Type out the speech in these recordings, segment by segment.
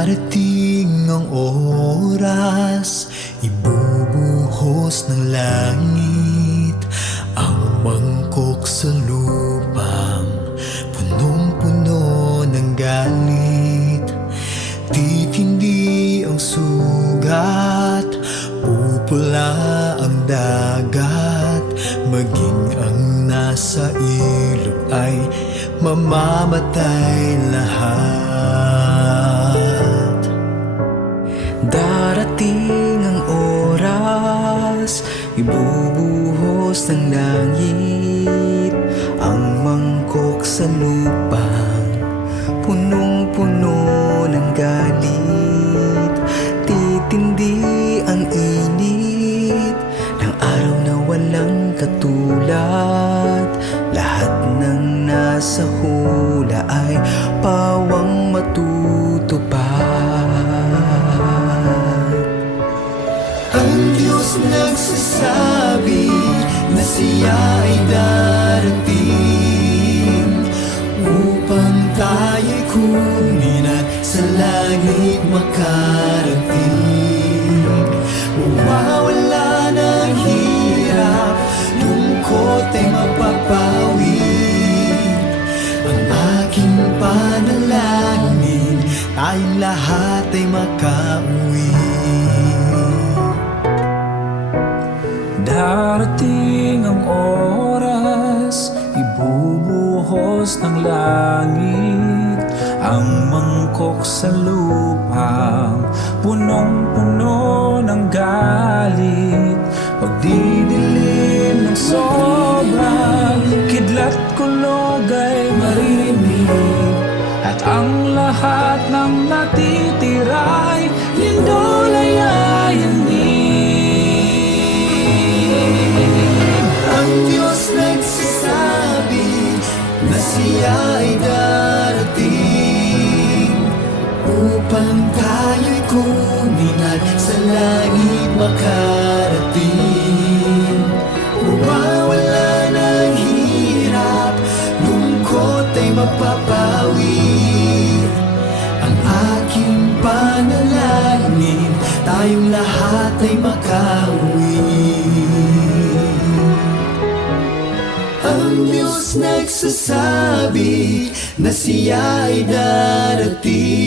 Darating ang oras, ibubuhos ng langit ang mangkok sa lupang punong-puno ng galit. Titindi ang sugat, pupula ang dagat, maging ang nasa ilog ay mamamatay lahat. Darating ang oras, ibubuhos ng langit ang mangkok sa lupang punong-puno ng galit. Titindi ang init ng araw na walang katulad. Lahat ng nasa hula ay pawang matutupad. Ang Diyos nagsasabi na siya ay darating upang tayo'y kunin at sa langit makarating. Mawawala ng hirap, lungkot ay mapapawi. Ang aking panalangin, tayong lahat ay makauwi. Darating ang oras, ibubuhos ng langit ang mangkok sa lupang punong-puno ng galit. Pagdidilim ng sobrang kidlat kulog ay marinig, at ang lahat ng natitira'y lindol ay ayanin. Ang Diyos nagsasabi na siya ay darating upang tayo'y kunin at sa langit makarating. Mawawala ng hirap, lungkot ay mapapawi. Ang aking panalangin, tayong lahat ay makauwi. Ang Diyos nagsasabi na siya ay darating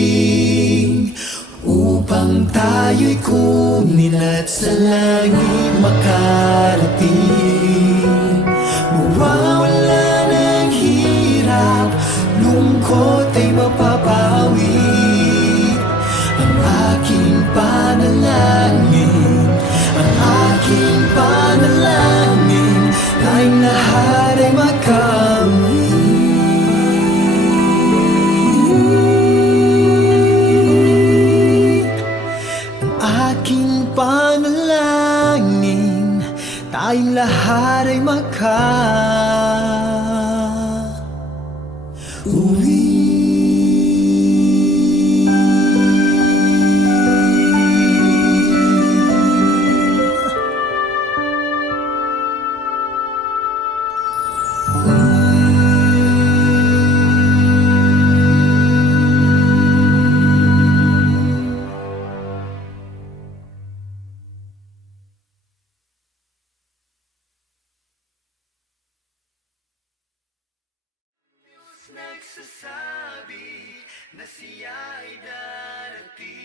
upang tayo'y kunin at sa langit makarating. Mawawala ng hirap, lungkot ay mapapawi. Ang aking panalangin, ang aking panalangin, tayong lahat ay makauwi. Ang aking panalangin, tayong lahat ay makauwi. Nagsasabi na siya ay darating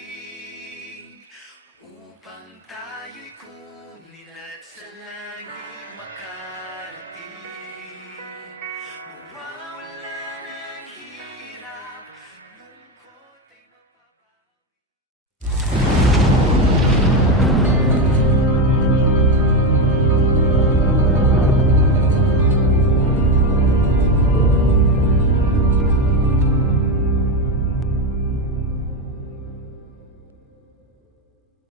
upang tayo'y